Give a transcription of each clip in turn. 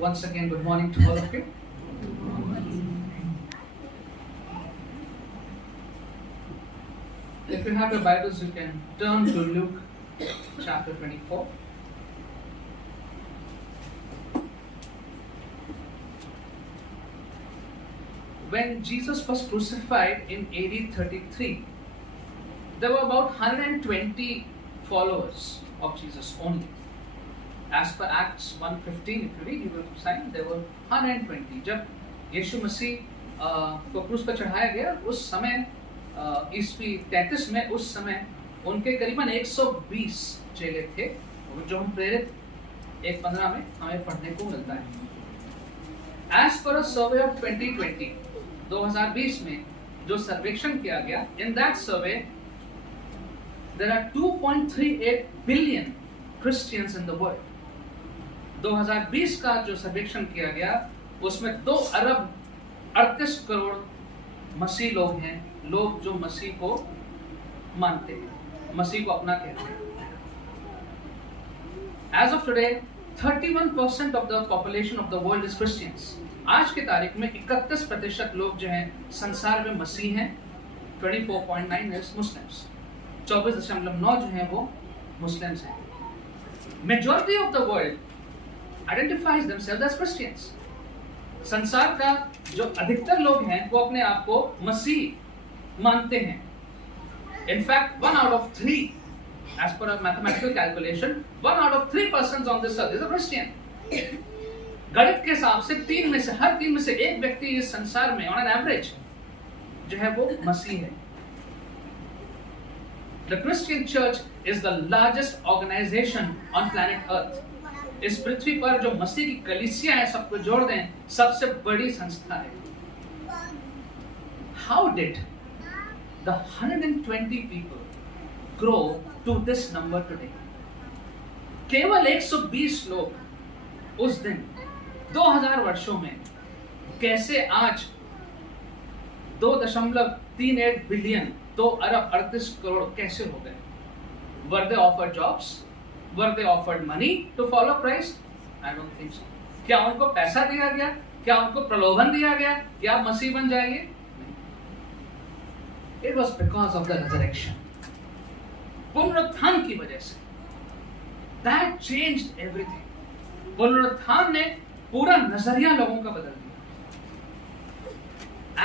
Once again, good morning to all of you. If you have your Bibles, you can turn to Luke chapter 24. When Jesus was crucified in AD 33, there were about 120 followers of Jesus only. As per Acts 1:15, if you read, you will find there were 120. जब यीशु मसीह को क्रूस पर चढ़ाया गया, उस समय ईस्वी 33 में, उस समय उनके करीबन 120 चेले थे, जो हम प्रेरित 1:15 में हमें पढ़ने को मिलता है. As per a survey of 2020 में जो सर्वेक्षण किया गया, in that survey there are 2.38 billion Christians in the world. 2020 का जो सर्वेक्षण किया गया, उसमें 2 अरब 38 करोड़ मसीह लोग हैं, लोग जो मसीह को मानते हैं, मसीह को अपना कहते हैं. As of today, 31% of the population of the world is Christians. आज की तारीख में 31% लोग जो हैं संसार में मसीह हैं. 24.9 is Muslims. 24.9 जो हैं वो मुस्लिम्स हैं. Majority of the world identifies themselves as Christians. संसार का जो अधिकतर लोग हैं वो अपने आप को मसीह मानते हैं. In fact, 1 out of 3, as per a mathematical calculation, 1 out of 3 persons on this earth is a Christian. गणित के हिसाब से हर 3 में से एक व्यक्ति इस संसार में on an average जो है वो मसीह है. The Christian Church is the largest organization on planet Earth. इस पृथ्वी पर जो मसीह की कलीसिया है, सबको जोड़ दें, सबसे बड़ी संस्था है. How did the 120 people grow to this number today? केवल 120 लोग उस दिन 2000 वर्षों में कैसे आज 2.38 बिलियन, 2 अरब 38 करोड़ कैसे हो गए? Were they offered jobs? Were they offered money to follow Christ? I don't think so. क्या उनको पैसा दिया गया? क्या उनको प्रलोभन दिया गया कि आप मसीह बन जाइए? नहीं. It was because of the resurrection. पुनरुत्थान की वजह से. That changed everything. पुनरुत्थान ने पूरा नजरिया लोगों का बदल दिया.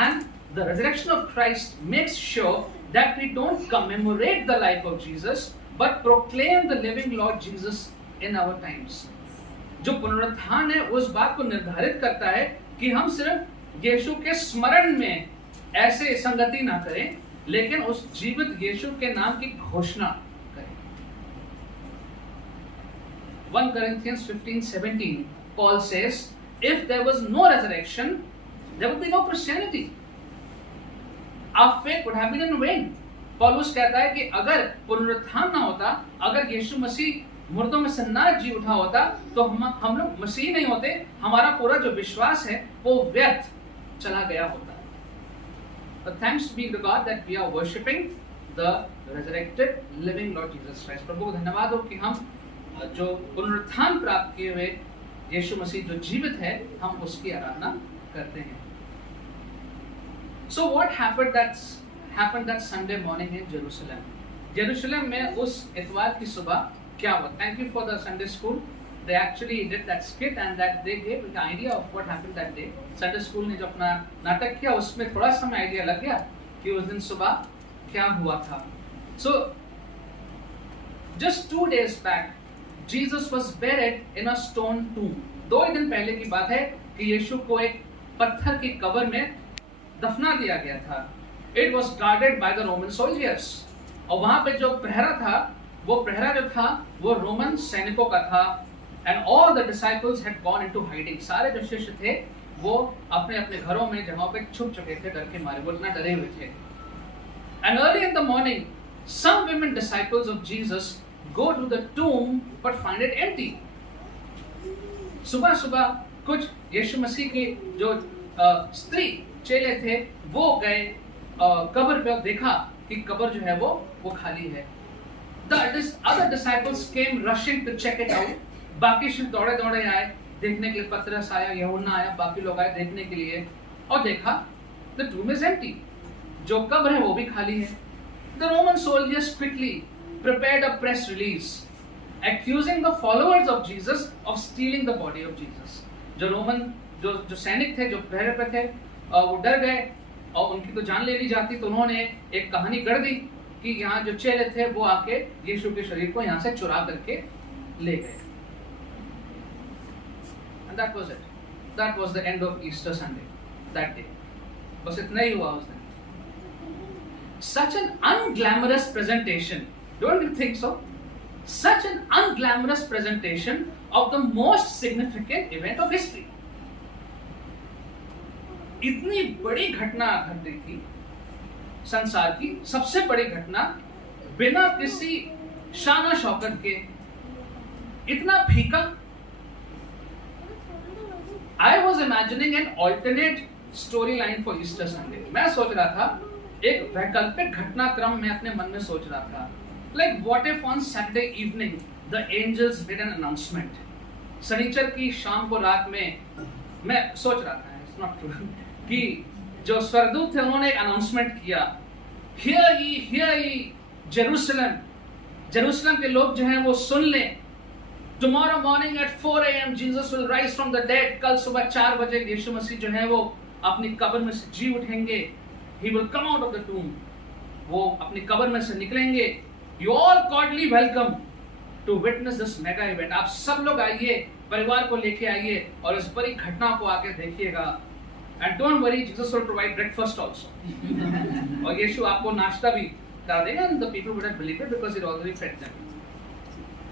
And the resurrection of Christ makes sure that we don't commemorate the life of Jesus, but proclaim the living Lord Jesus in our times. जो पुनरुत्थान है उस बात को निर्धारित करता है कि हम सिर्फ यीशु के स्मरण में ऐसे संगति ना करें, लेकिन उस जीवित यीशु के नाम की घोषणा करें. 1 Corinthians 15:17 Paul says, if there was no resurrection, there would be no Christianity. Our faith would have been in vain. पौलुस कहता है कि अगर पुनरुत्थान ना होता, अगर यीशु मसीह मुर्दों में से ना जी उठा होता, तो हम लोग मसीह नहीं होते, हमारा पूरा जो विश्वास है वो व्यर्थ चला गया होता. But thanks be to God that we are worshiping the resurrected living Lord Jesus Christ. प्रभु को धन्यवाद हो कि हम जो पुनरुत्थान प्राप्त किए हुए यीशु मसीह जो जीवित है, हम उसकी आराधना करते हैं. So what happened that Sunday morning in Jerusalem? Jerusalem में उस इतवार की सुबह क्या हुआ? Thank you for the Sunday school. They actually did that skit and that they gave an idea of what happened that day. Sunday school ने जो अपना नाटक किया, उसमें थोड़ा सा आइडिया लग गया कि उस दिन सुबह क्या हुआ था. So just 2 days back, Jesus was buried in a stone tomb. 2 दिन पहले की बात है कि यीशु को एक पत्थर की कब्र में दफना दिया गया था. It was guarded by the Roman soldiers. और वहां पे जो प्रहरा था, वो प्रहरा जो था वो रोमन सैनिकों का था. And all the disciples had gone into hiding. सारे जो शिष्य थे वो अपने अपने घरों में जगहों पे छुप चुके थे, डर के मारे, वो इतना डरे हुए थे. And early in the morning, some women disciples of Jesus go to the tomb but find it empty. सुबह सुबह कुछ यीशु मसीह के जो स्त्री चेले थे वो गए कब्र पे, देखा कि कब्र जो है वो खाली है. The other disciples came rushing to check it out. बाकी शिष्य दौड़े दौड़े आए, देखने के लिए, पतरस आया, यूहन्ना आया, बाकी लोग आए देखने के लिए, और देखा the tomb is empty, जो कब्र है वो भी खाली है. The Roman soldiers quickly prepared a press release accusing the followers of Jesus of stealing the body of Jesus. जो रोमन जो सैनिक थे, जो पहरे पे थे, वो डर गए और उनकी तो जान ले ली जाती, तो उन्होंने एक कहानी गढ़ दी कि यहाँ जो चेले थे वो आके यीशु के शरीर को यहाँ से चुरा करके ले गए. And that was it. That was the end of Easter Sunday. That day. बस इतना ही हुआ उस दिन. Such an unglamorous presentation. Don't you think so? Such an unglamorous presentation of the most significant event of history. इतनी बड़ी घटना घट रही थी, संसार की सबसे बड़ी घटना, बिना किसी शाना शौकत के, इतना फीका. I was imagining an alternate storyline for Easter Sunday. मैं सोच रहा था, एक वैकल्पिक घटनाक्रम मैं अपने मन में सोच रहा था. Like what if on Saturday evening the angels did an announcement. शनिचर की शाम को रात में मैं सोच रहा था, it's not true, कि जो स्वर्गदूत थे उन्होंने एक अनाउंसमेंट किया, Hear ye, Jerusalem. जेरूशलम के लोग जो हैं वो सुन लें. Tomorrow morning at 4 a.m. Jesus will rise from the dead. कल सुबह 4 बजे यीशु मसीह जो है वो अपनी कब्र में से जी उठेंगे. He will come out of the tomb. वो अपनी कब्र में से निकलेंगे. You all cordially welcome to witness this mega event. आप सब लोग आइए, परिवार को लेके आइए और इस बड़ी घटना को आके देखिएगा. And don't worry, Jesus will provide breakfast also. और यीशु आपको नाश्ता भी करा देगा. And the people would have believed it because it already fed them.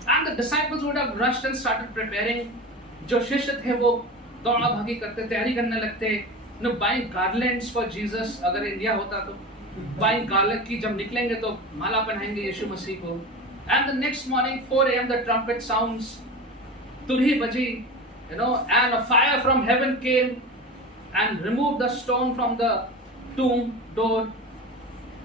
And the disciples would have rushed and started preparing. जो शिष्य थे वो दौड़ा भागी करते, तैयारी करने लगते. Buying garlands for Jesus. अगर इंडिया होता तो buying garland की जब निकलेंगे तो माला पहनाएंगे यीशु मसीह को. And the next morning 4 a.m. the trumpet sounds. तुरही बजी, and a fire from heaven came and removed the stone from the tomb door.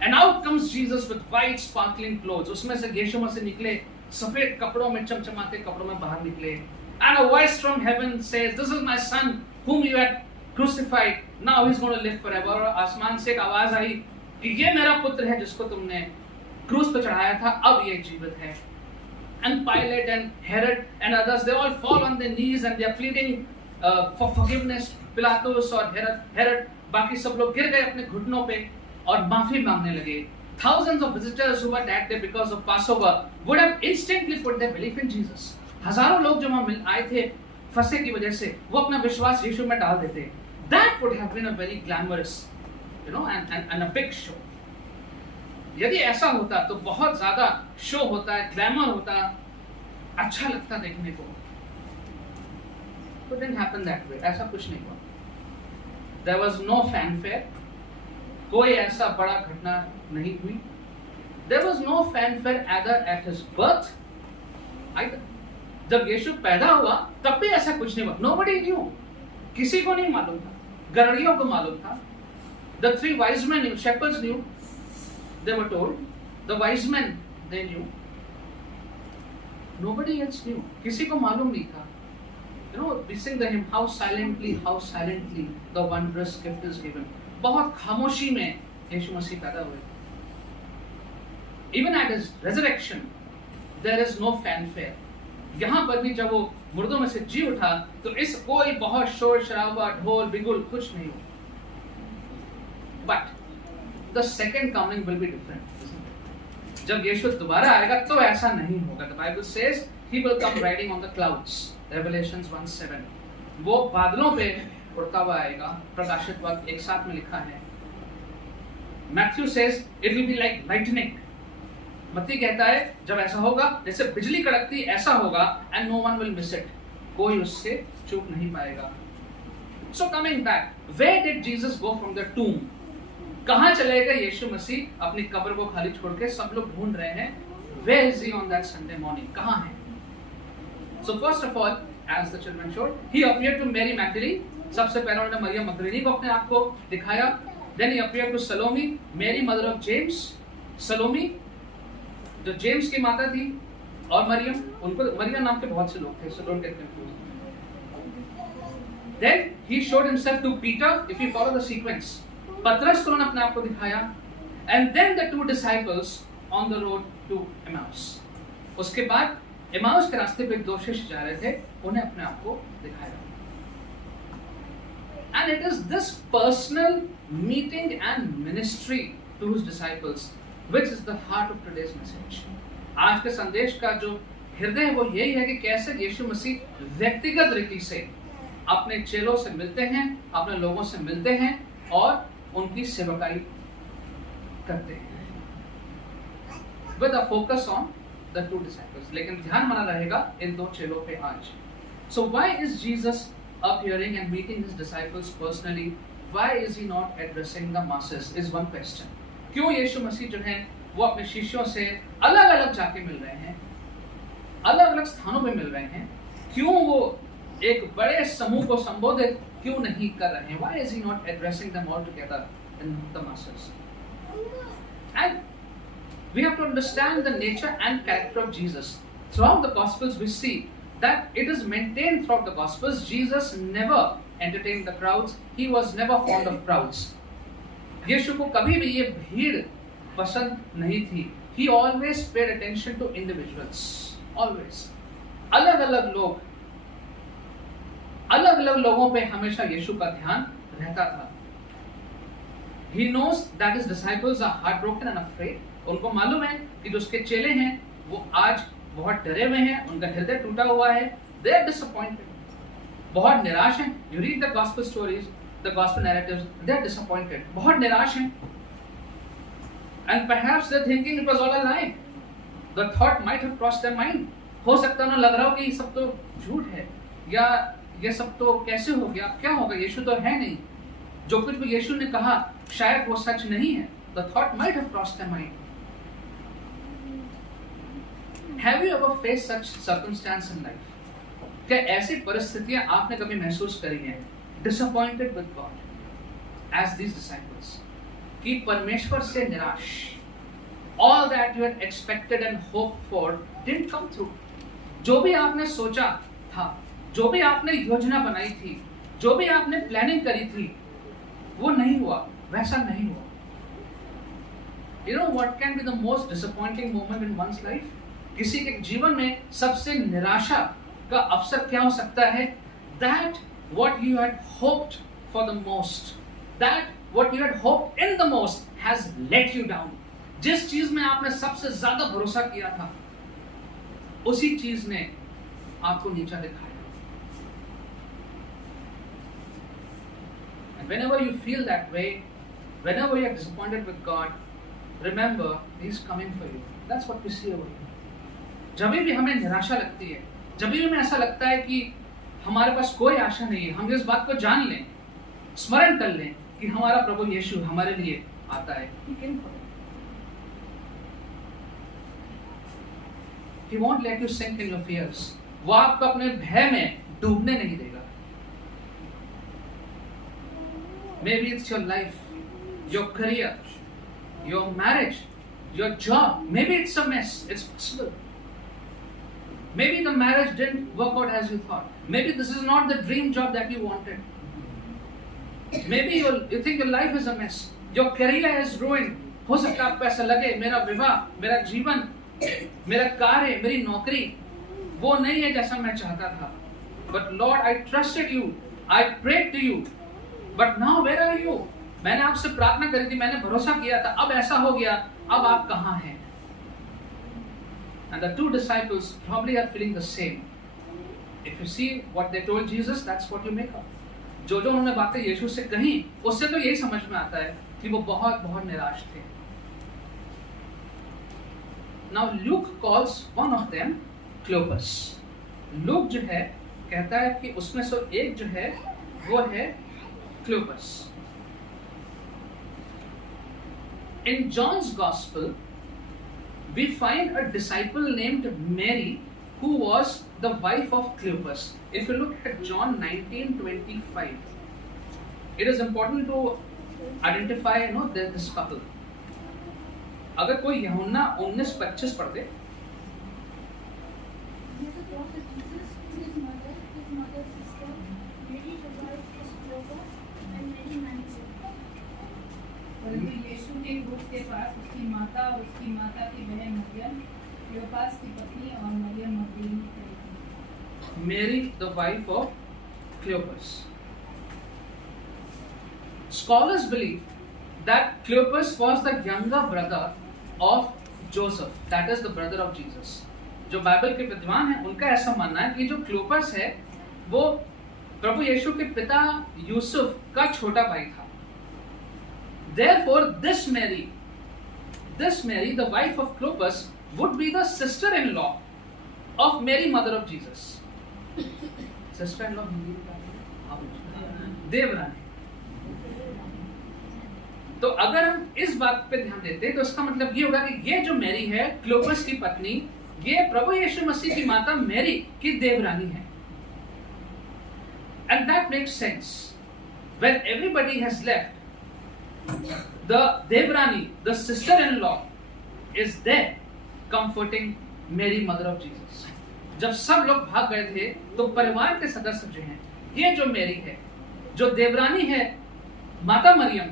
And out comes Jesus with white sparkling clothes. उसमें से यीशु मसीह निकले, सफेद कपड़ों में, चमचमाते कपड़ों में बाहर निकले. And a voice from heaven says, "This is my son whom you had crucified. Now he's going to live forever." और आसमान से एक आवाज आई कि ये मेरा पुत्र है जिसको तुमने क्रूस पर चढ़ाया था, अब ये जीवित है. And Pilate and Herod and others, they all fall on their knees and they are pleading for forgiveness. पिलातुस और Herod, बाकी सब लोग गिर गए अपने घुटनों पे और माफी मांगने लगे. Thousands of visitors who were that day because of Passover would have instantly put their belief in Jesus. हजारों लोग जो वहां आए थे फंसे की वजह से, वो अपना विश्वास यीशु में डाल देते. That would have been a very glamorous, and a big show. यदि ऐसा होता तो बहुत ज्यादा शो होता है, ग्लैमर होता, अच्छा लगता देखने को. It didn't happen that way. ऐसा कुछ नहीं हुआ. There was no fanfare. कोई ऐसा बड़ा घटना नहीं हुई. There was no fanfare either at his birth either. जब यीशु पैदा हुआ तब भी ऐसा कुछ नहीं हुआ. Nobody knew. किसी को नहीं मालूम था. गड़रियों को मालूम था. The 3 wise men knew. Shepherds knew. They were told. The wise men, they knew. Nobody else knew. किसी को मालूम नहीं था. We sing the hymn, how silently the wondrous gift is given. बहुत खामोशी में यीशु मसीह पैदा हुए. Even at his resurrection, there is no fanfare. यहाँ पर भी जब वो मुर्दों में से जी उठा तो इस कोई बहुत शोर शराबा, ढोल बिगुल कुछ नहीं हुआ. But the second coming will be different. जब यीशु दोबारा आएगा तो ऐसा नहीं होगा. The Bible says he will come riding on the clouds. Revelations 1:7. वो बादलों पे उड़ता हुआ आएगा. प्रकाशित वाक्य एक साथ में लिखा है. Matthew says it will be like lightning. मत्ती कहता है जब ऐसा होगा जैसे बिजली कड़कती ऐसा होगा, and no one will miss it. कोई उससे चूक नहीं पाएगा. So coming back, where did Jesus go from the tomb? कहाँ चले गए यीशु मसीह अपनी कब्र को खाली छोड़ के? सब लोग ढूंढ रहे हैं. Where is he on that Sunday morning? कहाँ है? So first of all, as the children showed, he appeared to Mary Magdalene. सबसे पहले उन्होंने मरियम मगदलीनी को अपने आप को दिखाया. Then he appeared to Salome, Mary mother of James. Salome जो जेम्स की माता थी, और मरियम, उनको मरियम नाम के बहुत से लोग थे, so don't get confused. Then he showed himself to Peter, if you follow the sequence. पतरस को उन्होंने अपने आप को दिखाया, and then the 2 disciples on the road to Emmaus. उसके बाद एमाउस के रास्ते पे 2 शिष्य जा रहे थे, उन्हें अपने आप को दिखाया. And it is this personal meeting and ministry to his disciples which is the heart of today's message. आज के संदेश का जो हृदय है वो यही है कि कैसे यीशु मसीह व्यक्तिगत रीति से अपने चेलों से मिलते हैं, अपने लोगों से मिलते हैं और उनकी सेवकाई करते हैं. With a focus on the 2 disciples. लेकिन ध्यान बना रहेगा इन 2 चेलों पे आज. So why is Jesus appearing and meeting his disciples personally? Why is he not addressing the masses? Is one question. क्यों यीशु मसीह जो है वो अपने शिष्यों से अलग अलग जाके मिल रहे हैं, अलग अलग स्थानों पे मिल रहे हैं? क्यों वो एक बड़े समूह को संबोधित क्यों नहीं कर रहे हैं? Why is he not addressing them all together in the masses? And we have to understand the nature and character of Jesus. Throughout the Gospels we see that it is maintained throughout the Gospels. Jesus never entertained the crowds. He was never fond of crowds. यीशु को कभी भी ये भीड़ पसंद नहीं थी. He always paid attention to individuals. Always. अलग-अलग लोगों पे हमेशा यीशु का ध्यान रहता था. He knows that his disciples are heartbroken and afraid. उनको मालूम है कि जो उसके चेले हैं वो आज बहुत डरे हुए हैं, उनका हृदय टूटा हुआ है. They are disappointed. बहुत निराश हैं. You read the gospel stories, the gospel narratives, they are disappointed. बहुत निराश हैं. And perhaps they're thinking it was all a lie. The thought might have crossed their mind. हो सकता है उन्हें लग रहा हो कि ये सब तो झूठ है, या ये सब तो कैसे हो गया, क्या होगा, यीशु तो है नहीं, जो कुछ भी यीशु ने कहा शायद वो सच नहीं है. The thought might have crossed their mind. Have you ever faced such circumstance in life? क्या ऐसी परिस्थितियां आपने कभी महसूस करी हैं? Disappointed with God, as these disciples, कि परमेश्वर से निराश. All that you had expected and hoped for didn't come through. जो भी आपने सोचा था, जो भी आपने योजना बनाई थी, जो भी आपने प्लानिंग करी थी, वो नहीं हुआ, वैसा नहीं हुआ. You know what can be the most disappointing moment in one's life? किसी के जीवन में सबसे निराशा का अवसर क्या हो सकता है? That what you had hoped for the most, that what you had hoped in the most has let you down. जिस चीज में आपने सबसे ज्यादा भरोसा किया था, उसी चीज ने आपको नीचा दिखाया. And whenever you feel that way, whenever you are disappointed with God, remember He is coming for you. That's what we see over here. जब भी हमें निराशा लगती है, जब भी हमें ऐसा लगता है कि हमारे पास कोई आशा नहीं है, हम इस बात को जान लें, स्मरण कर लें कि हमारा प्रभु यीशु हमारे लिए आता है. He won't let you sink in your fears. वो आपको अपने भय में डूबने नहीं देगा. Maybe it's your life, your career, your marriage, your job. Maybe it's a mess. It's possible. Maybe the marriage didn't work out as you thought. Maybe this is not the dream job that you wanted. Maybe you think your life is a mess. Your career is ruined. हो सकता है आपको ऐसा लगे मेरा विवाह, मेरा जीवन, मेरा कार्य, मेरी नौकरी वो नहीं है जैसा मैं चाहता था. But Lord, I trusted you. I prayed to you. But now where are you? मैंने आपसे प्रार्थना करी थी, मैंने भरोसा किया था, अब ऐसा हो गया, अब आप कहाँ हैं? And the 2 disciples probably are feeling the same. If you see what they told Jesus, that's what you make up. जो उन्होंने बातें यीशु से कही, उससे तो यही समझ में आता है कि वो बहुत बहुत निराश थे. Now Luke calls one of them Cleopas. Luke जो है कहता है कि उसमें से एक जो है वो है Cleopas. In John's Gospel, we find a disciple named Mary who was the wife of Cleopas. If you look at John 19:25, it is important to identify, this couple. अगर कोई यूहन्ना 19:25 पढ़ दे, Mary, the wife of Clopas, and many Manasseh. परंतु यीशु के क्रूस के पास उसकी माता और उसकी माता की बहन मरियम, क्लोपास की पत्नी और मरियम मगदलीनी खड़ी थी। Mary, the wife of Cleopas. Scholars believe that Cleopas was the younger brother of Joseph, that is the brother of Jesus. जो बाइबल के विद्वान हैं उनका ऐसा मानना है कि जो क्लोपस है वो प्रभु यीशु के पिता यूसुफ का छोटा भाई था. Therefore, this Mary, the wife of Clopas, would be the sister-in-law of Mary, mother of Jesus. Sister-in-law Hindi में क्या है? देवरानी. तो अगर हम इस बात पे ध्यान देते तो इसका मतलब ये होगा कि ये जो मैरी है क्लोपस की पत्नी, ये प्रभु यीशु मसीह की माता मैरी की देवरानी है. And that makes sense. When everybody has left, the Devrani, the sister-in-law, is there comforting Mary, mother of Jesus. जब सब लोग भाग गए थे तो परिवार के सदस्य जो हैं, ये जो मैरी है, जो देवरानी है माता मरियम,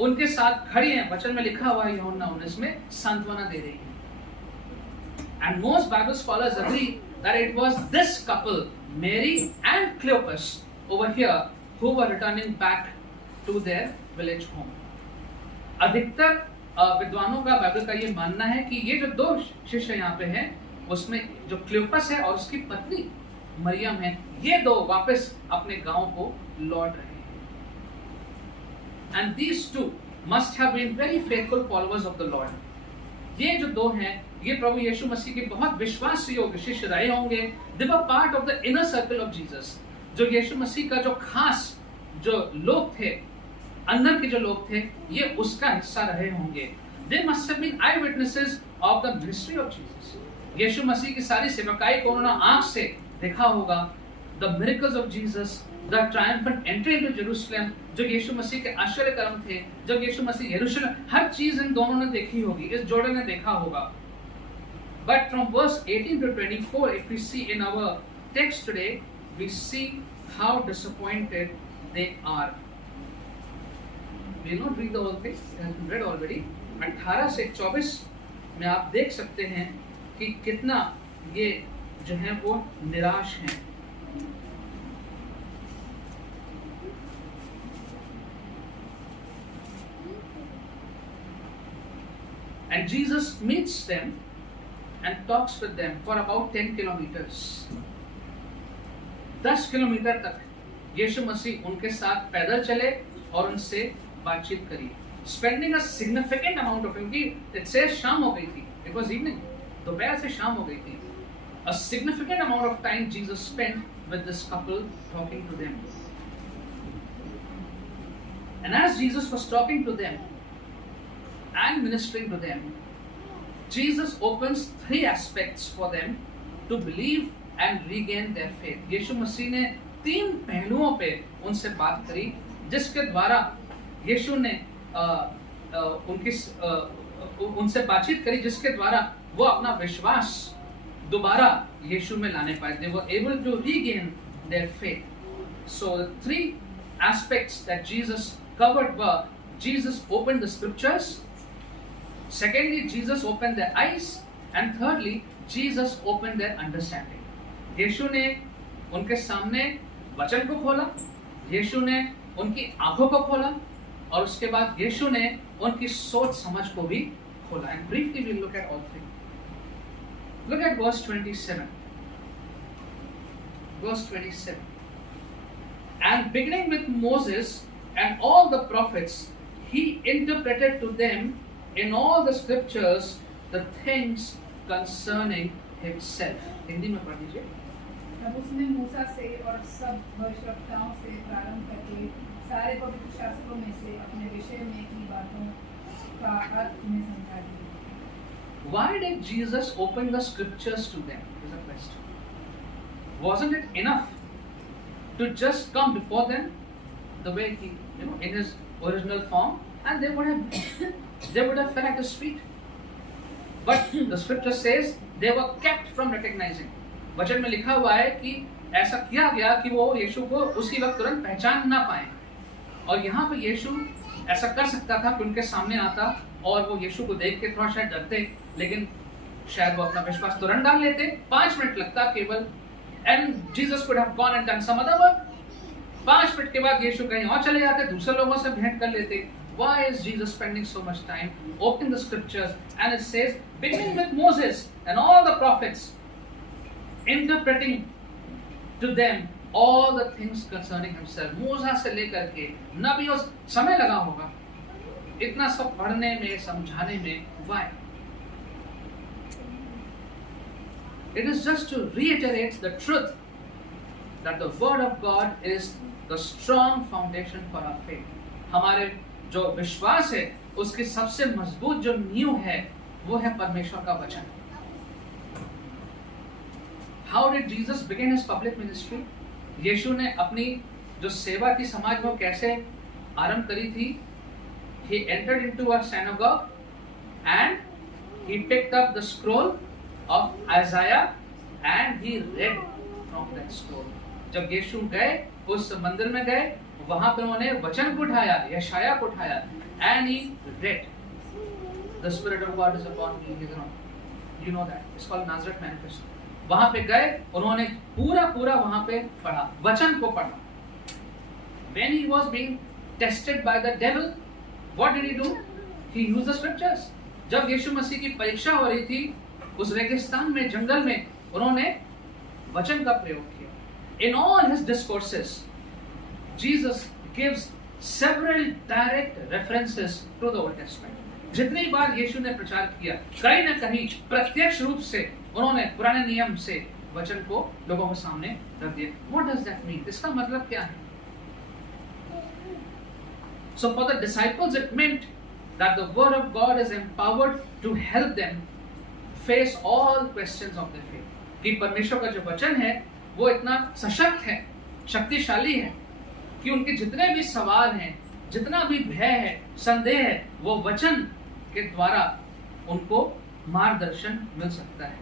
उनके साथ खड़ी हैं. वचन में लिखा हुआ है यूहन्ना 19 में सांत्वना दे रही हैं. And most Bible scholars agree that it was this couple, Mary and Cleopas, over here, who were returning back to their village home. अधिकतर विद्वानों का बाइबल का ये मानना है कि ये जो दो शिष्य यहाँ पे हैं, उसमें जो क्लियोपस है और उसकी पत्नी मरियम है, ये दो वापस अपने गांव को लौट रहे हैं. And these two must have been very faithful followers of the Lord. ये जो दो हैं, ये प्रभु यीशु मसीह के बहुत विश्वास योग्य शिष्य रहे होंगे. They were part of the inner circle of Jesus. जो यीशु मसीह का जो खास जो लोग थे, अंदर के जो लोग थे, ये उसका हिस्सा रहे होंगे. They must have been eyewitnesses of the ministry of Jesus. यीशु मसीह की सारी सेवकाई को उन्होंने आंख से देखा होगा. The miracles of Jesus, the triumphant entry into Jerusalem, जो यीशु मसीह के आश्चर्य कर्म थे, जब यीशु मसीह यरूशलेम, हर चीज इन दोनों ने देखी होगी, इस जोड़े ने देखा होगा. But from verse 18 to 24, if we see in our text today, we see how disappointed they are. We will not read the whole thing, it has been read already. 18 से 24 में आप देख सकते हैं कि कितना ये जो है वो निराश हैं. And Jesus meets them and talks with them for about 10 kilometers. 10 kilometre तक यीशु मसीह उनके साथ पैदल चले और उनसे बातचीत करी. Spending a significant amount of time, it says शाम हो गई थी. It was evening. दोपहर से शाम हो गई थी. A significant amount of time Jesus spent with this couple, talking to them. And as Jesus was talking to them and ministering to them, Jesus opens 3 aspects for them to believe and regain their faith. यीशु मसीह ने 3 पहलुओं पे उनसे बात करी, जिसके द्वारा यीशु ने उनसे बातचीत करी, जिसके द्वारा वो अपना विश्वास दोबारा यीशु में लाने पाए. They were able to regain their faith. So the 3 aspects that Jesus covered were: Jesus opened the scriptures, secondly Jesus opened their eyes, and thirdly Jesus opened their understanding. यीशु ने उनके सामने वचन को खोला, यीशु ने उनकी आंखों को खोला, और उसके बाद यीशु ने उनकी सोच समझ को भी खोला. And briefly we'll look at all 3. Look at verse 27. Verse 27. And beginning with Moses and all the prophets, he interpreted to them in all the scriptures the things concerning himself. Hindi में पढ़ लीजिए. तब उसने मूसा से और सब भविष्यवक्ताओं से प्रारंभ करके सारे पवित्र शास्त्रों में से अपने विषय में की बातों का अर्थ उन्हें समझा दिया. Why did Jesus open the scriptures to them? Is a question. Wasn't it enough to just come before them the way he, in his original form, and they would have fell at his feet? But the scripture says they were kept from recognizing. वचन में लिखा हुआ है कि ऐसा किया गया कि वो यीशु को उसी वक्त तुरंत पहचान ना पाए। और यहाँ पे यीशु ऐसा कर सकता था कि उनके सामने आता और वो यीशु को देख के थोड़ा शायद डरते, लेकिन शायद वो अपना विश्वास तुरंत डाल लेते। 5 मिनट लगता केवल, and Jesus could have gone and done some other work. 5 minute के बाद यीशु कहीं और चले जाते, दूसरे लोगों से भेंट कर लेते। Why is Jesus spending so much time opening the scriptures? And it says, beginning with Moses and all the prophets, interpreting to them all the things concerning himself. मूसा से लेकर के नबियों, समय लगा होगा इतना सब पढ़ने में, समझाने में। Why? It is just to reiterate the truth that the word of God is the strong foundation for our faith. हमारे जो विश्वास है उसकी सबसे मजबूत जो नींव है वो है परमेश्वर का वचन। How did Jesus begin his public ministry? यीशु ने अपनी जो सेवा की समाज में कैसे आरंभ करी थी? He entered into a synagogue and he picked up the scroll of Isaiah and he read from that scroll. जब यीशु गए उस मंदिर में गए, वहां पर उन्होंने वचन को उठाया, यशाया को उठाया, and he read. The Spirit of God is upon me. You know that. It's called Nazareth Manifesto. वहां पे गए, उन्होंने पूरा वहां पे पढ़ा, वचन को पढ़ा। When he was being tested by the devil, what did he do? He used the scriptures. जब यीशु मसीह की परीक्षा हो रही थी उस रेगिस्तान में, जंगल में, उन्होंने वचन का प्रयोग किया। In all his discourses, Jesus gives several direct references to the Old Testament. जितनी बार यीशु ने प्रचार किया, कहीं न कहीं प्रत्यक्ष रूप से उन्होंने पुराने नियम से वचन को लोगों के सामने रख दिया। What does that mean? इसका मतलब क्या है? So for the disciples it meant that the word of God is empowered to help them face all questions of their faith. कि परमेश्वर का जो वचन है वो इतना सशक्त है, शक्तिशाली है कि उनके जितने भी सवाल हैं, जितना भी भय है, संदेह है, वो वचन के द्वारा उनको मार्गदर्शन मिल सकता है।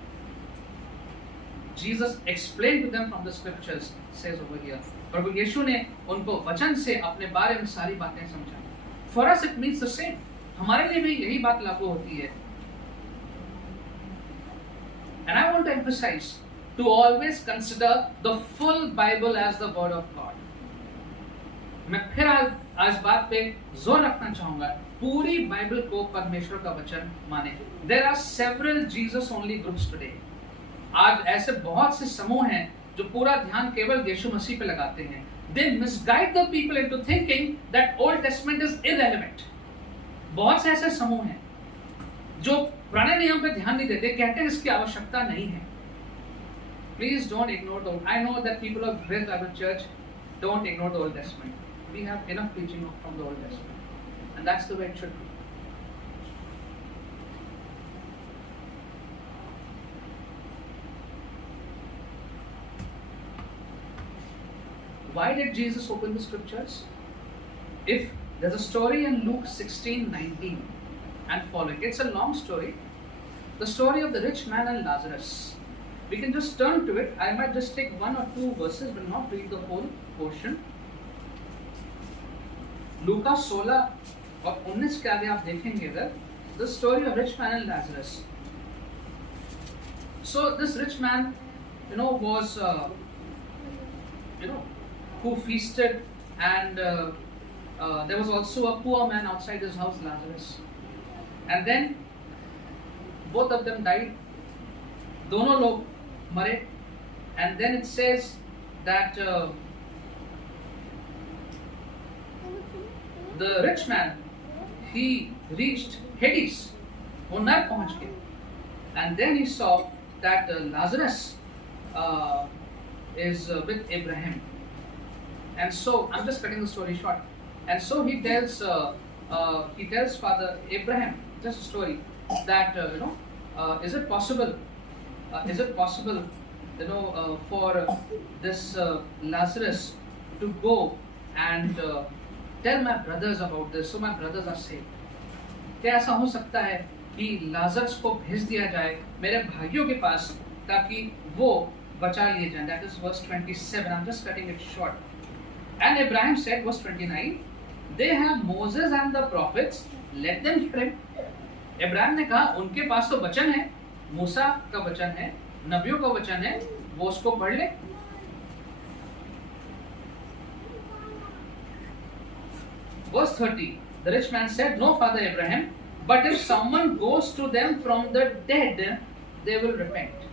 Jesus explained to them from the scriptures, says over here. प्रभु यीशु ने उनको वचन से अपने बारे में सारी बातें समझाई। For us it means the same. हमारे लिए भी यही बात लागू होती है। And I want to emphasize to always consider the full Bible as the word of God. मैं फिर आज बात पे जोर रखना चाहूंगा, पूरी बाइबल को परमेश्वर का वचन माने। There are several Jesus only groups today. आज ऐसे बहुत से समूह हैं जो पूरा ध्यान केवल यीशु मसीह पे लगाते हैं। They misguide the people into thinking that Old Testament is irrelevant. बहुत से ऐसे समूह हैं जो पुराने नियम पे ध्यान नहीं देते, कहते हैं इसकी आवश्यकता नहीं है। Please don't ignore the. I know that people of Grace Bible Church don't ignore the Old Testament. We have enough teaching from the Old Testament, and that's the way it should be. Why did Jesus open the scriptures? If there's a story in Luke 16:19 and following, it's a long story. The story of the rich man and Lazarus. We can just turn to it. I might just take 1 or 2 verses, will not read the whole portion. लूका 16 और 19 के आगे आप देखेंगे इधर, the story of rich man and Lazarus. So this rich man, was, who feasted, and there was also a poor man outside his house, Lazarus. And then both of them died. दोनों लोग मरे. And then it says that the rich man, he reached Hades, वो नरक पहुंच गया. And then he saw that Lazarus is with Abraham. And so I'm just cutting the story short. And so he tells Father Abraham, just a story, that is it possible? For this Lazarus to go and tell my brothers about this, so my brothers are saved. क्या ऐसा हो सकता है कि Lazarus को भेज दिया जाए मेरे भाइयों के पास, ताकि वो बचा लिए जाएं. That is verse 27. I'm just cutting it short. And Abraham said, verse 29, they have Moses and the prophets, let them hear him. Ibrahim ने कहा उनके पास तो वचन है, मूसा का वचन है, नबियों का वचन है, वो उसको पढ़ ले. Verse 30, the rich man said, no, Father Abraham, but if someone goes to them from the dead, they will repent.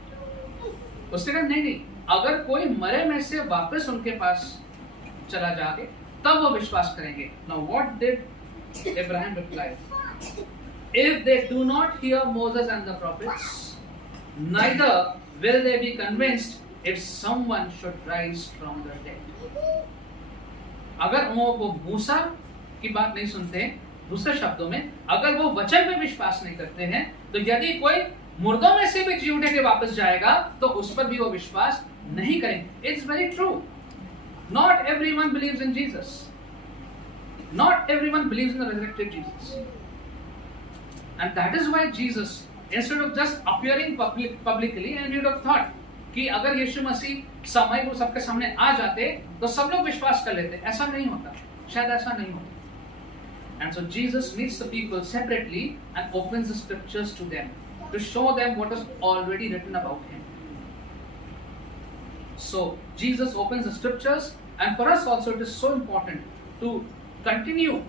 उसने कहा नहीं, अगर कोई मरे में से वापस उनके पास चला जाए तब वो विश्वास करेंगे. Now what did Abraham reply? If they do not hear Moses and the prophets, neither will they be convinced if someone should rise from the dead. अगर वो मूसा की बात नहीं सुनते, दूसरे शब्दों में अगर वो वचन में विश्वास नहीं करते हैं, तो यदि कोई मुर्दों में से भी जी उठे के वापस जाएगा तो उस पर भी वो विश्वास नहीं करेंगे. It's very true. Not everyone believes in Jesus. Not everyone believes in the resurrected Jesus. And that is why Jesus, instead of just appearing publicly, and you would have thought कि अगर यीशु मसीह समय को सबके सामने आ जाते तो सब लोग विश्वास कर लेते. ऐसा नहीं होता, शायद ऐसा नहीं होता. And so Jesus meets the people separately and opens the scriptures to them to show them what is already written about him. So Jesus opens the scriptures, and for us also it is so important to continue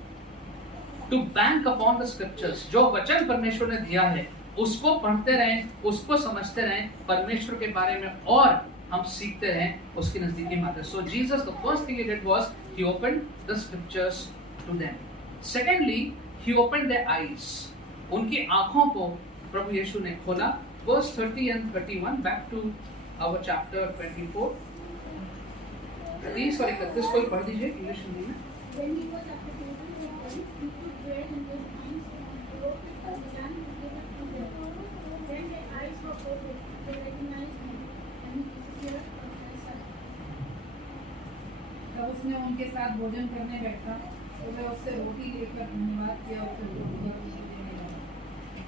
to bank upon the scriptures. जो वचन परमेश्वर ने दिया है उसको पढ़ते रहें, उसको समझते रहें, परमेश्वर के बारे में और हम सीखते रहें उसकी नजदीकी बातें. So Jesus, the first thing he did was he opened the scriptures to them. Secondly, he opened their eyes. उनकी आंखों को प्रभु यीशु ने खोला. Verse 30 and 31, back to our chapter 24. 30 और 31 कोई पढ़ दीजिए इंग्लिश हिंदी में. When he was at the table with them, he put bread in their hands and broke it and began to give it to them. Then their eyes were opened, they recognized him, and he disappeared from their sight. तब उसने उनके साथ भोजन करने बैठा तो वे उससे रोटी लेकर धन्यवाद किया और फिर रोटी देने लगा.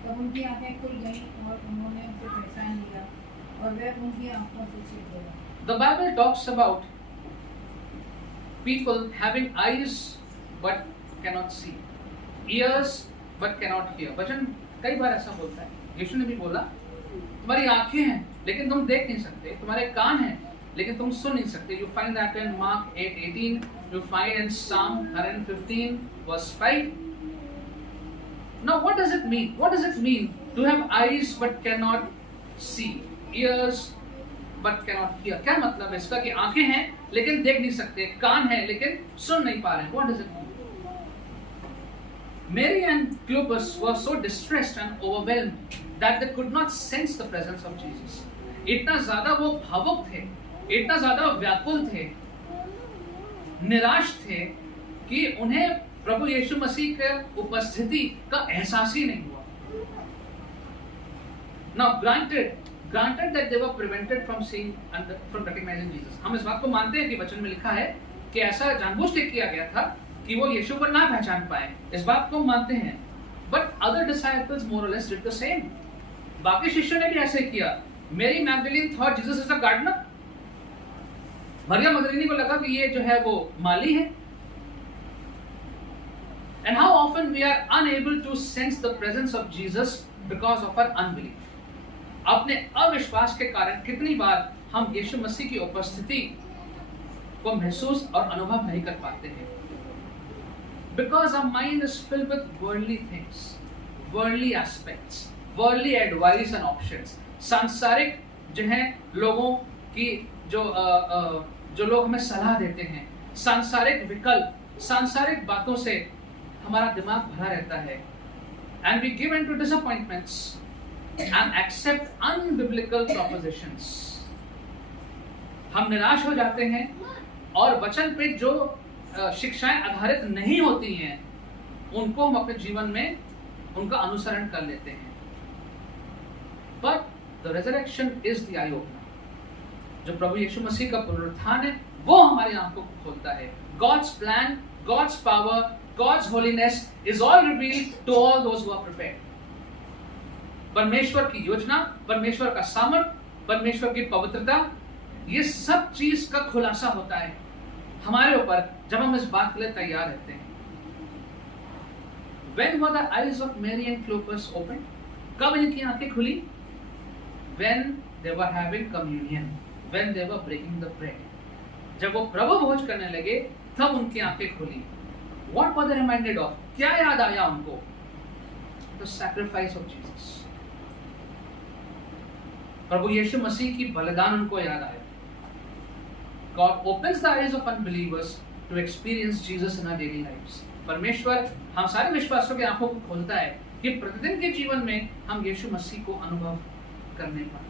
तब उनकी आंखें खुल गईं और उन्होंने उसे पहचान लिया और वह उनकी आंखों से छिप गया. The Bible talks about people having eyes but cannot see, ears but cannot hear. वचन कई बार ऐसा बोलता है. यीशु ने भी बोला तुम्हारी आंखें हैं लेकिन तुम देख नहीं सकते, तुम्हारे कान हैं लेकिन तुम सुन नहीं सकते. You find that in Mark 8:18. You find in Psalm 115 verse 5. Now what does it mean? What does it mean to have eyes but cannot see, ears but cannot hear? क्या मतलब है इसका कि आंखें हैं लेकिन देख नहीं सकते, कान हैं लेकिन सुन नहीं पा रहे हैं? What does it mean? Mary and Clopas were so distressed and overwhelmed that they could not sense the presence of Jesus. इतना ज्यादा वो भावुक थे, इतना ज्यादा व्याकुल थे, निराश थे कि उन्हें प्रभु यीशु मसीह के उपस्थिति का एहसास ही नहीं हुआ. Now granted that they were prevented from seeing and from recognizing Jesus. हम इस बात को मानते हैं कि वचन में लिखा है कि ऐसा जानबूझ के किया गया था कि वो यीशु को ना पहचान पाए. इस बात को मानते हैं. But other disciples more or less did the same. बाकी शिष्यों ने भी ऐसे किया. Mary Magdalene thought Jesus is a gardener. Maryam मगदलीनी को लगा कि ये जो है वो माली है. And how often we are unable to sense the presence of Jesus because of our unbelief. अपने अविश्वास के कारण कितनी बार हम यीशु मसीह की उपस्थिति को महसूस और अनुभव नहीं कर पाते हैं. Because our mind is filled with worldly things, worldly aspects, worldly advice and options. सांसारिक जो हैं लोगों की जो लोग हमें सलाह देते हैं, सांसारिक विकल्प, सांसारिक बातों से हमारा दिमाग भरा रहता है. And we give in to disappointments and accept unbiblical propositions. हम निराश हो जाते हैं और वचन पे जो शिक्षाएं आधारित नहीं होती हैं उनको हम अपने जीवन में उनका अनुसरण कर लेते हैं. But the resurrection is the eye opener. जो प्रभु यीशु मसीह का पुनरुत्थान है वो हमारी आंखों को खोलता है. God's plan, God's power, God's holiness is all revealed to all those who are prepared. परमेश्वर की योजना, परमेश्वर का सामर्थ, परमेश्वर की पवित्रता ये सब चीज का खुलासा होता है हमारे ऊपर जब हम इस बात के लिए तैयार रहते हैं. When were the eyes of Mary and Clopas opened? कब इनकी आंखें खुली? When they were having communion, when they were breaking the bread. जब वो प्रभु भोज करने लगे तब उनकी आंखें खुली. What were they reminded of? क्या याद आया उनको? The sacrifice of Jesus. प्रभु यीशु मसीह की बलिदान उनको याद आया. God opens the eyes of unbelievers to experience Jesus in our daily lives. परमेश्वर हम सारे विश्वासियों की आंखों को खोलता है कि प्रतिदिन के जीवन में हम यीशु मसीह को अनुभव करने पाए.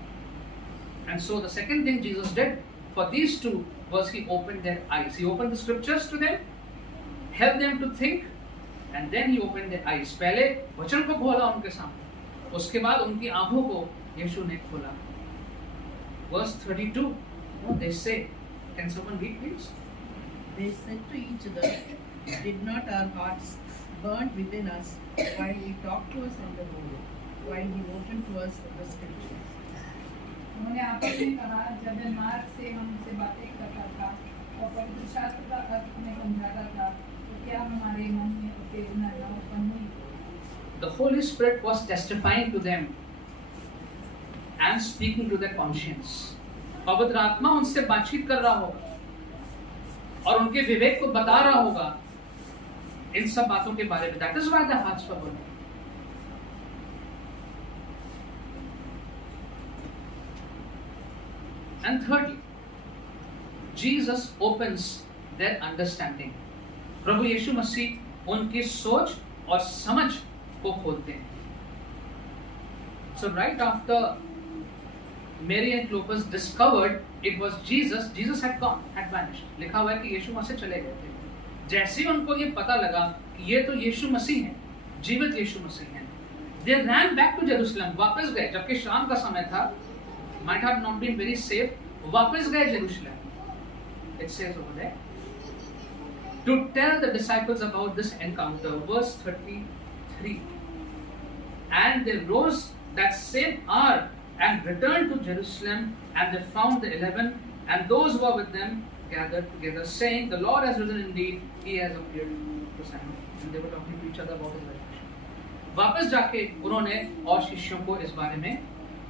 And so the second thing Jesus did for these two was he opened their eyes. He opened the scriptures to them, helped them to think, and then he opened their eyes. पहले वचन को खोला उनके सामने, उसके बाद उनकी आंखों को यीशु ने खोला. Verse 32, they say, can someone read please? They said to each other, did not our hearts burn within us while he talked to us on the road, while he opened to us the scriptures? उन्होंने आपस में कहा, जब वह मार्ग से हमसे बातें करता था और पवित्र शास्त्र का अर्थ हमें समझाता था, तो क्या हमारे मन में उत्तेजना न उत्पन्न हुई? The Holy Spirit was testifying to them and speaking to their conscience. पवित्र आत्मा उनसे बातचीत कर रहा होगा और उनके विवेक को बता रहा होगा इन सब बातों के बारे में. That is why the hearts were burning. And thirdly, Jesus opens their understanding. प्रभु यीशु मसीह उनकी सोच और समझ को खोलते हैं. So right after Mary and Clopas discovered it was Jesus, Jesus had gone, had vanished. लिखा हुआ है कि यीशु मसीह चले गए थे. जैसे ही उनको ये पता लगा कि ये तो यीशु मसीह हैं, जीवित यीशु मसीह हैं, they ran back to Jerusalem. वापस गए, जबकि शाम का समय था, might have not been very safe. वापस गए Jerusalem. It says over there to tell the disciples about this encounter. Verse 33. And they rose that same hour and returned to Jerusalem, and they found the 11 and those who were with them gathered together, saying, the Lord has risen indeed, he has appeared to Simon. And they were talking to each other about his resurrection. वापस जाके उन्होंने और शिष्यों को इस बारे में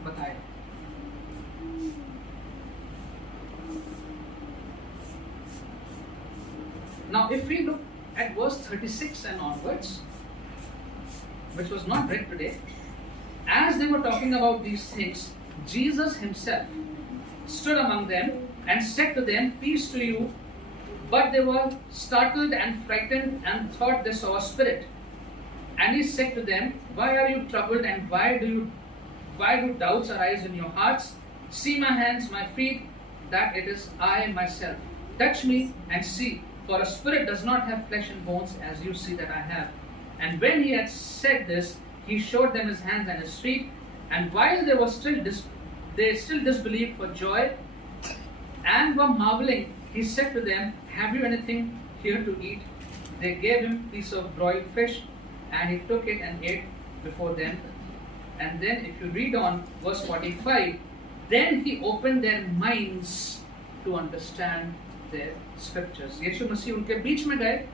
बताया. Now if we look at verse 36 and onwards, which was not read today, as they were talking about these things, Jesus himself stood among them and said to them, peace to you. But they were startled and frightened and thought they saw a spirit. And he said to them, why are you troubled, and why do doubts arise in your hearts? See my hands, my feet, that it is I myself. Touch me and see, for a spirit does not have flesh and bones as you see that I have. And when he had said this, he showed them his hands and his feet. And while they were they still disbelieved for joy and were marveling, he said to them, have you anything here to eat? They gave him a piece of broiled fish, and he took it and ate before them. And then if you read on verse 45, then he opened their minds to understand their scriptures. यीशु मसीह उनके बीच में गए,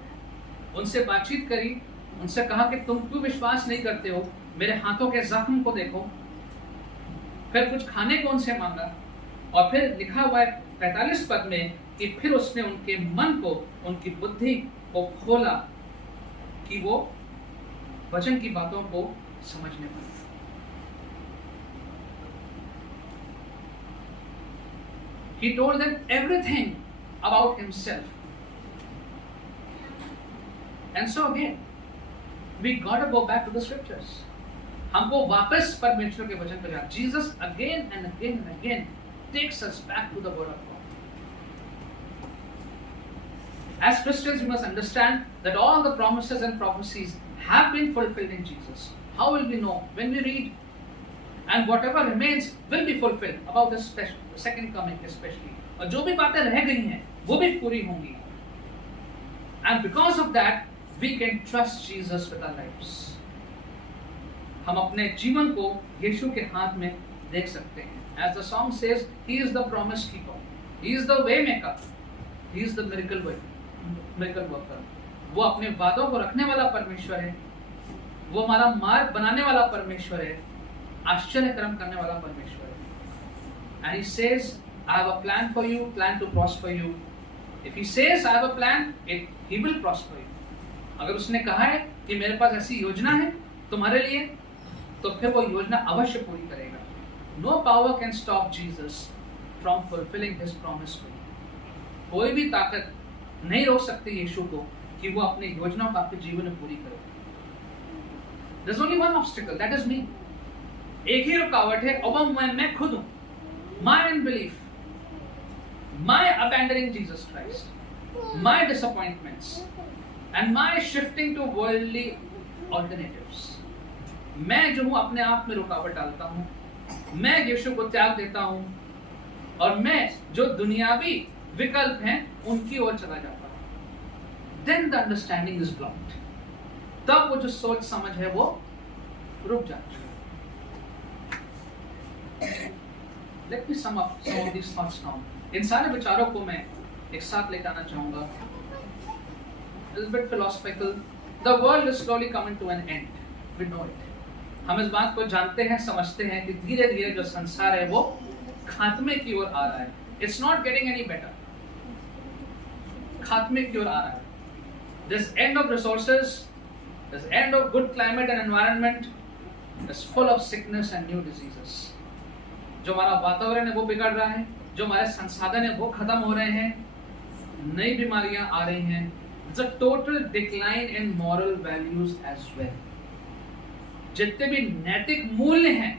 उनसे बातचीत करी, उनसे कहा कि तुम क्यों विश्वास नहीं करते हो, मेरे हाथों के जख्म को देखो. फिर कुछ खाने को उनसे मांगा, और फिर लिखा हुआ है 45 पद में कि फिर उसने उनके मन को, उनकी बुद्धि को खोला कि वो वचन की बातों को समझने पाए. He told them everything about himself. And so again, we got to go back to the scriptures. हमको वापस परमेश्वर के वचन पर जाना. Jesus again and again and again takes us back to the word of God. As Christians, we must understand that all the promises and prophecies have been fulfilled in Jesus. How will we know? When we read, and whatever remains will be fulfilled about the second coming especially. और जो भी बातें रह गई हैं वो भी पूरी होंगी. And because of that, we can trust Jesus with our lives. हम अपने जीवन को यीशु के हाथ में देख सकते हैं. As the song says, He is the promise keeper. He is the way maker. He is the miracle worker. वो अपने वादों को रखने वाला परमेश्वर है, वो हमारा मार्ग बनाने वाला परमेश्वर है, आश्चर्य कर्म करने वाला परमेश्वर है. And he says, I have a plan for you, plan to prosper you. If he says I have a plan, he will prosper you. अगर उसने कहा है कि मेरे पास ऐसी योजना है तुम्हारे लिए, तो फिर वो योजना अवश्य पूरी करेगा. No power can stop Jesus from fulfilling his promise for you. कोई भी ताकत नहीं रोक सकती यीशु को कि वो अपनी योजनाओं को आपके जीवन में पूरी करे. There's only one obstacle, that is me. एक ही रुकावट है, और वो मैं खुद हूं. My unbelief, my abandoning Jesus Christ, my disappointments, and my shifting to worldly alternatives. मैं जो हूं अपने आप में रुकावट डालता हूं, मैं यीशु को त्याग देता हूं, और मैं जो दुनियावी विकल्प हैं उनकी ओर चला जाता हूं. Then the understanding is blocked. तब वो जो सोच समझ है वो रुक जाती है. Let me sum up some of these thoughts now. इन सारे विचारों को मैं एक साथ लेकर आना चाहूंगा. A little bit philosophical. The world is slowly coming to an end. We know it. हम इस बात को जानते हैं, समझते हैं कि धीरे धीरे जो संसार है वो खात्मे की ओर आ रहा है. It's not getting any better. खात्मे की ओर आ रहा है. This end of resources, this end of good climate and environment is full of sickness and new diseases. जो हमारा वातावरण है वो बिगड़ रहा है, जो हमारे संसाधन है वो खत्म हो रहे हैं, नई बीमारियां आ रही हैं. It's a total decline in moral values as well. जितने भी नैतिक मूल्य हैं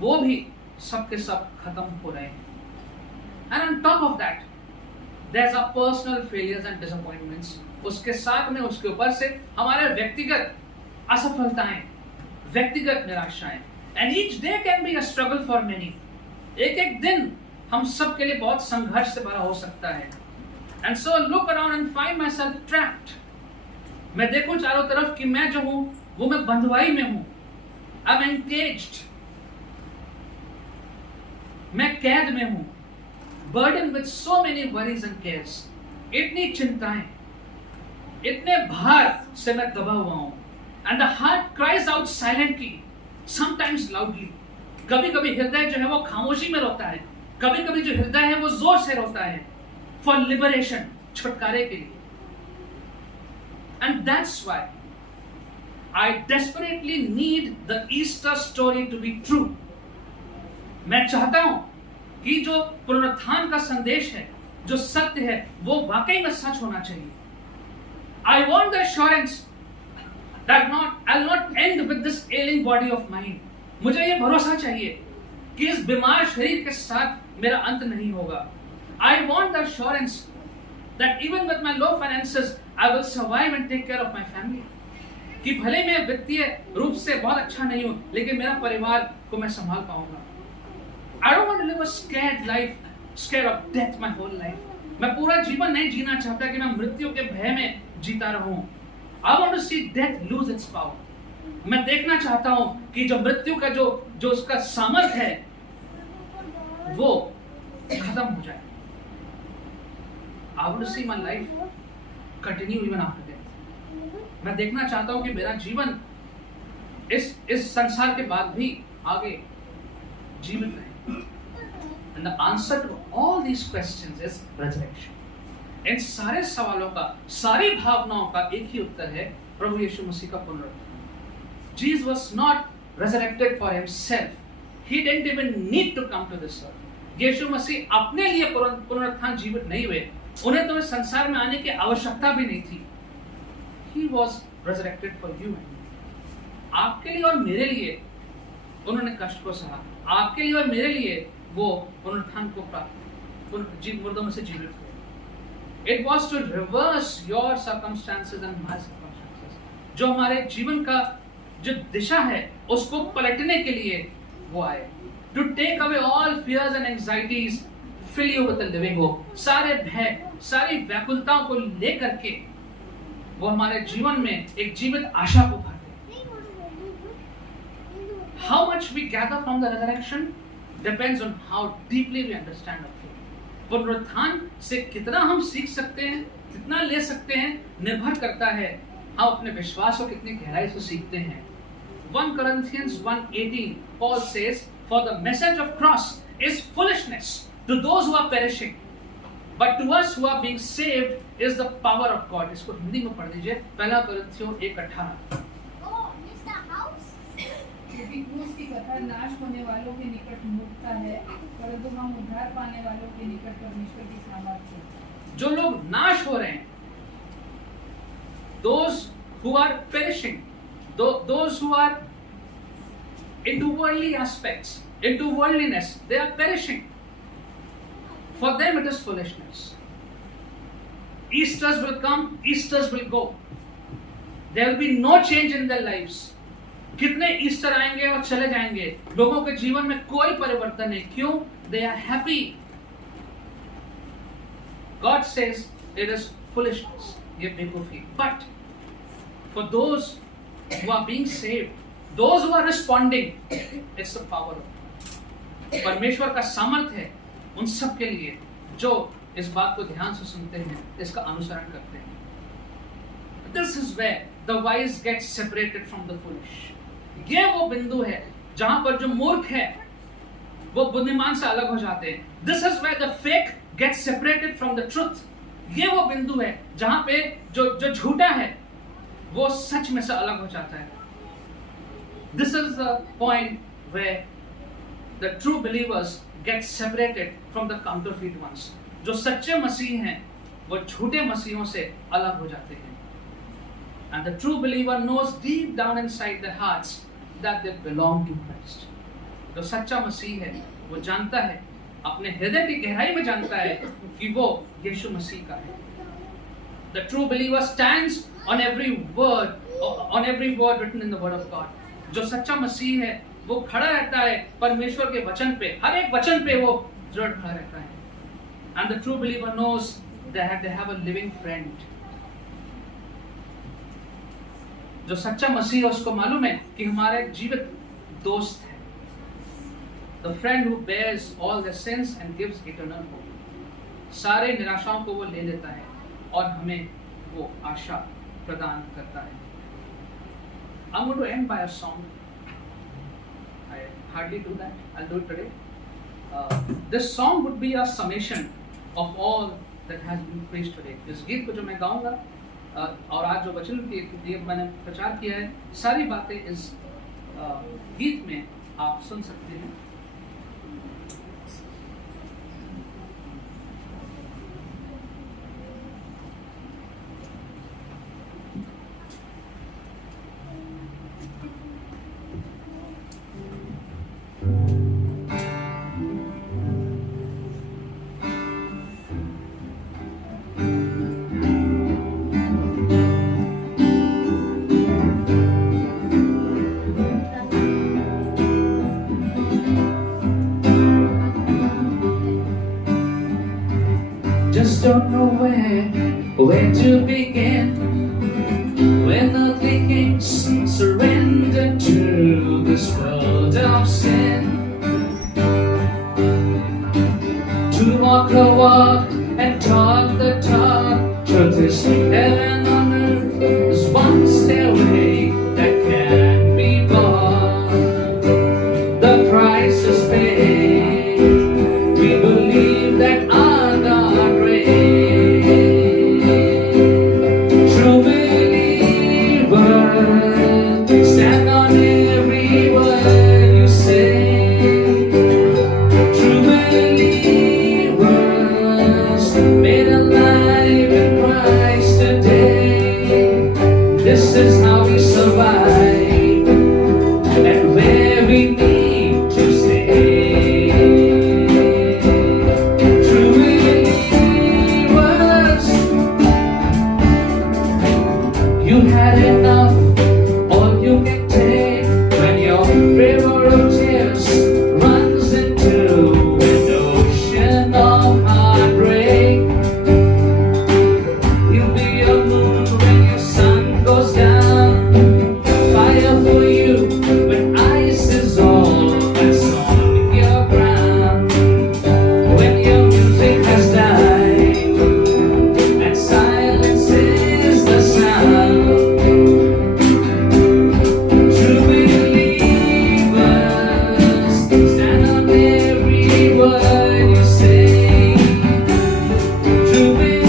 वो भी सब के सब खत्म हो रहे हैं. And on top of that, there's our personal failures and disappointments. उसके साथ में, उसके ऊपर से हमारे व्यक्तिगत असफलताएं, व्यक्तिगत निराशाएं. And each day can be a struggle for many. एक एक दिन हम सब के लिए बहुत संघर्ष से भरा हो सकता है. And so I look around and find myself trapped. मैं देखूं चारों तरफ कि मैं जो हूं वो मैं बंधुआई में हूं. I'm engaged. मैं कैद में हूं. Burdened with so many worries and cares. इतनी चिंताएं, इतने भार से मैं दबा हुआ हूं. And the heart cries out silently, sometimes loudly. कभी कभी हृदय जो है वो खामोशी में रोता है, कभी कभी जो हृदय है वो जोर से रोता है. For liberation, छुटकारे के लिए. And that's why I desperately need the Easter story to be true. मैं चाहता हूं कि जो पुनरुत्थान का संदेश है, जो सत्य है, वो वाकई में सच होना चाहिए. I want the assurance that I'll not end with this ailing body of mine. मुझे ये भरोसा चाहिए कि इस बीमार शरीर के साथ मेरा अंत नहीं होगा. I want the assurance that even with my low finances, I will survive and take care of my family. कि भले मैं वित्तीय रूप से बहुत अच्छा नहीं हूं, लेकिन मेरा परिवार को मैं संभाल पाऊंगा. I don't want to live a scared life, scared of death my whole life. मैं पूरा जीवन नहीं जीना चाहता कि मैं मृत्यु के भय में जीता रहूं. I want to see death lose its power. मैं देखना चाहता हूं कि जो मृत्यु का जो उसका सामर्थ्य है वो खत्म हो जाए. I want to see my life continue even after death. मैं देखना चाहता हूं कि मेरा जीवन इस संसार के बाद भी आगे जीवित रहे. And the answer to all these questions is resurrection. इन सारे सवालों का, सारी भावनाओं का एक ही उत्तर है प्रभु यीशु मसीह का पुनरुत्थान. Jesus was not resurrected for himself. He didn't even need to come to this earth. यीशु मसीह अपने लिए पुनरुत्थान जीवित नहीं हुए. उन्हें तो इस संसार में आने की आवश्यकता भी नहीं थी. He was resurrected for you and me. आपके लिए और मेरे लिए उन्होंने कष्ट को सहा. आपके लिए और मेरे लिए वो पुनरुत्थान को प्राप्त, मुर्दों में से जीवित हुए. It was to reverse your circumstances and my circumstances. जो हमारे जीवन का जो दिशा है उसको पलटने के लिए वो आए. To take away all fears and anxieties, fill you with a living hope. सारे भय, सारी व्याकुलताओं को लेकर के वो हमारे जीवन में एक जीवित आशा को भरते. How much we gather from the resurrection depends on how deeply we understand our faith. पुनरुत्थान से कितना हम सीख सकते हैं, कितना ले सकते हैं, निर्भर करता है हम अपने विश्वास को कितनी गहराई से सीखते हैं। 1 Corinthians 1:18 Paul says, "For the message of cross is foolishness to those who are perishing, but to us who are being saved is the power of God." इसको हिंदी में पढ़ दीजिए, 1 Corinthians 1:18। क्योंकि क्रूस की कथा नाश होने वालों के निकट मूर्खता है, परंतु हम उद्धार पाने वालों के निकट परमेश्वर की सामर्थ्य है। जो लोग नाश हो रहे हैं, those who are perishing, those who are into worldly aspects, into worldliness, they are perishing. For them it is foolishness. Easters will come, Easters will go. There will be no change in their lives. कितने Easter आएंगे और चले जाएंगे, लोगों के जीवन में कोई परिवर्तन नहीं। क्यों? They are happy. God says it is foolishness, ये बेवकूफी। But for those who are being saved, those who are responding, it's the power of God. परमेश्वर का सामर्थ्य है उन सब के लिए जो इस बात को ध्यान से सुनते हैं, इसका अनुसरण करते हैं। This is where the wise get separated from the foolish. ये वो बिंदु है जहां पर जो मूर्ख है वो बुद्धिमान से अलग हो जाते हैं। This is where the fake gets separated from the truth. ये वो बिंदु है जहां पे जो झूठा है वो सच में से अलग हो जाता है। This is the point where the true believers get separated from the counterfeit ones. जो सच्चे मसीह हैं वो झूठे मसीहों से अलग हो जाते हैं। And the true believer knows deep down inside their hearts that they belong to Christ. जो सच्चा मसीह है वो जानता है, अपने हृदय की गहराई में जानता है कि वो यीशु मसीह का है। The true believer stands on every word written in the word of God. जो सच्चा मसीह है वो खड़ा रहता है परमेश्वर के वचन पे, हर एक वचन पे वो दृढ़ खड़ा रहता है। And the true believer knows that they have a living friend. जो सच्चा मसीह है उसको मालूम है कि हमारा एक जीवित दोस्त है। The friend who bears all their sins and gives eternal hope. सारे निराशाओं को वो ले लेता है और हमें वो आशा प्रदान करता है। I'm going to end by a song. I hardly do that. I'll do it today. This song would be a summation of all that has been preached today. इस गीत को जो मैं गाऊंगा और आज जो वचन के मैंने प्रचार किया है, सारी बातें इस गीत में आप सुन सकते हैं। Just don't know where to begin. When earthly kings surrendered to this world of sin, to walk the walk and talk the talk. Truth is heaven on earth is one stairway that can't be bought. The price is paid. We believe that our God reigns. True believers stand on every word you say. True believers made alive in Christ today. word you say. True believers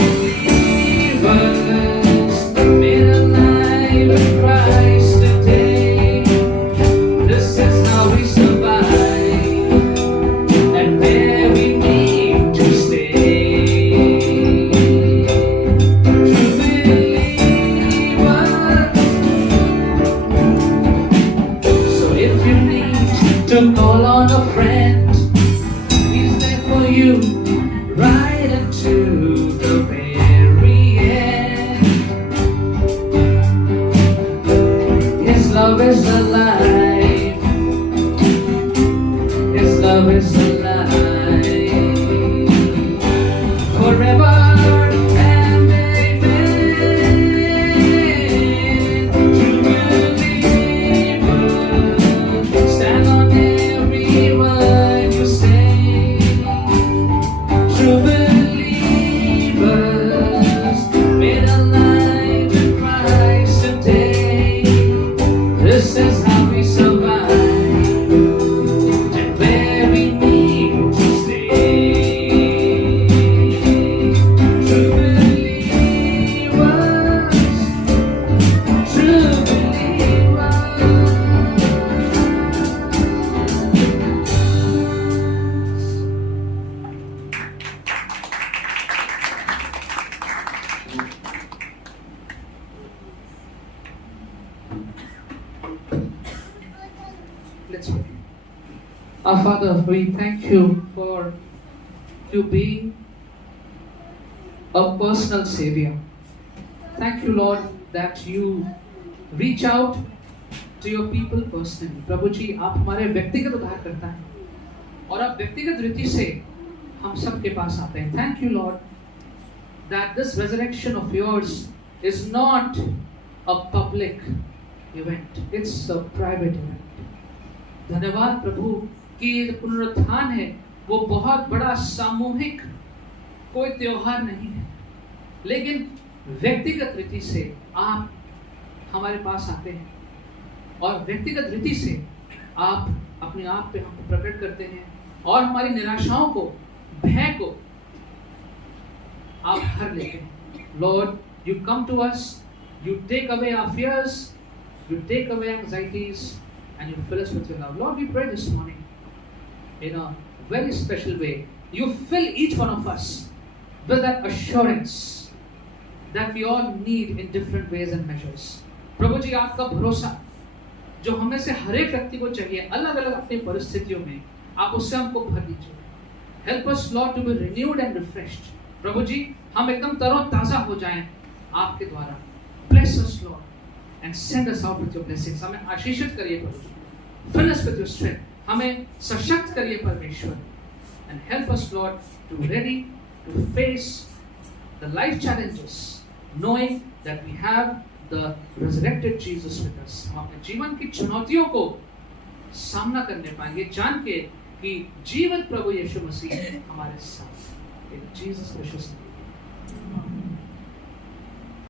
made alive in Christ today. This is how we survive and where we need to stay. True believers. So if you need to call on a friend, he's there for you right until the very end. His love is alive. His love is alive. Forever and amen. True believers stand on every word you say. True believers made alive in Christ today. This is how we survive and where we need to stay. True believers, true believers. Let's pray. Our Father, we thank you for you being a personal Savior. Thank you, Lord, that you reach out to your people personally. प्रभु जी, आप हमारे व्यक्तिगत उद्धार करता है और आप व्यक्तिगत रीति से हम सब के पास आते हैं. Thank you, Lord, that this resurrection of yours is not a public event. It's a private event. धन्यवाद प्रभु कि ये जो पुनरुत्थान है वो बहुत बड़ा सामूहिक कोई त्योहार नहीं है, लेकिन व्यक्तिगत रीति से आप हमारे पास आते हैं और व्यक्तिगत रीति से आप अपने आप पे हमको प्रकट करते हैं और हमारी निराशाओं को, भय को आप भर लेते हैं. Lord, you come to us, you take away our fears, you take away anxieties, and you fill us with your love. Lord, we pray this morning in a very special way. You fill each one of us with that assurance that we all need in different ways and measures. प्रभु जी, आपका भरोसा जो हमें से हर एक व्यक्ति को चाहिए अलग अलग अपनी परिस्थितियों में, आप उससे हमको भर दीजिए. Help us, Lord, to be renewed and refreshed. प्रभु जी, हम एकदम तरोताजा हो जाएं आपके द्वारा. Bless us, Lord, and send us out with your blessings. हमें आशीषित करिए प्रभु जी. Fill us with your strength. हमें सशक्त करिए परमेश्वर. And help us, Lord, to ready to face the life challenges, knowing that we have the resurrected Jesus with us. हम अपने जीवन की चुनौतियों को सामना करने पाएंगे जान के कि जीवित प्रभु यीशु मसीह हमारे साथ. In Jesus' precious name.